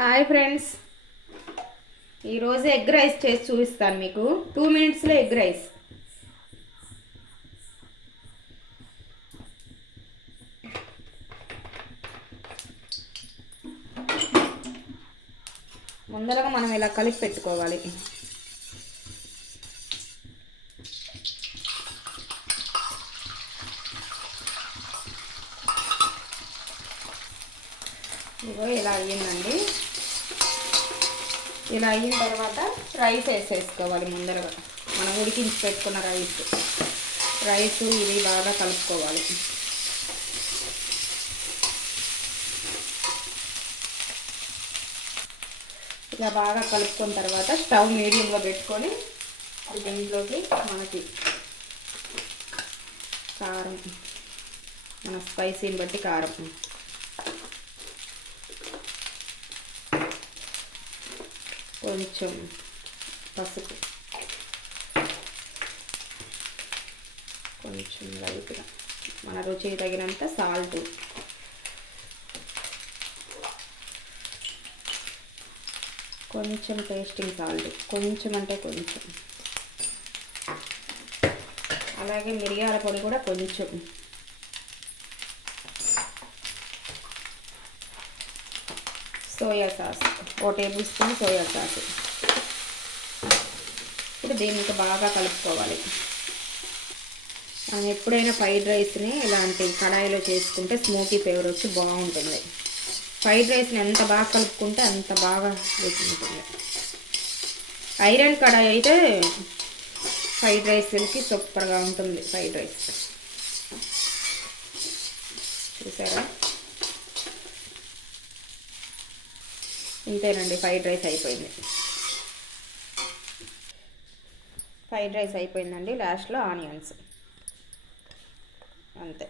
Hi friends, ఈరోజు egg rice చేసి చూపిస్తాను మీకు. 2 మినిట్స్లో ఎగ్ రైస్. ముందరగా మనం ఇలా కలిపి పెట్టుకోవాలి. ఇగో ఇలా అయ్యిందండి. ఇలా అయిన తర్వాత రైస్ వేసేసుకోవాలి. ముందరగా మనం ఉడికించి పెట్టుకున్న రైస్ ఇది బాగా కలుపుకోవాలి. ఇలా బాగా కలుపుకున్న తర్వాత స్టవ్ మీడియంలో పెట్టుకొని దీంట్లోకి మనకి కారం, మన స్పైసీని బట్టి కారం, కొంచెం పసుపు, కొంచెం లైట్గా మన రుచికి తగినంత సాల్ట్, కొంచెం టేస్టింగ్ సాల్ట్, కొంచెం అంటే కొంచెం, అలాగే మిరియాల పొడి కూడా కొంచెం, soya sauce 1 table spoon soya sauce. ఇప్పుడు దీనికి బాగా కలుపుకోవాలి. మనం ఎప్పుడైనా ఫ్రైడ్ రైస్ని ఇలాంటి కడాయిలో చేసుకుంటే స్మోకీ ఫ్లేవర్ వచ్చి బాగుంటుంది. ఫ్రైడ్ రైస్ని ఎంత బాగా కలుపుకుంటే అంత బాగా రుచి ఉంటుంది. ఐరన్ కడాయి అయితే ఫ్రైడ్ రైస్కి సూపర్గా ఉంటుంది. ఫ్రైడ్ రైస్ చూసారా? ఇంతేనండి, ఫ్రైడ్ రైస్ అయిపోయింది. ఫ్రైడ్ రైస్ అయిపోయిందండి. లాస్ట్లో ఆనియన్స్, అంతే.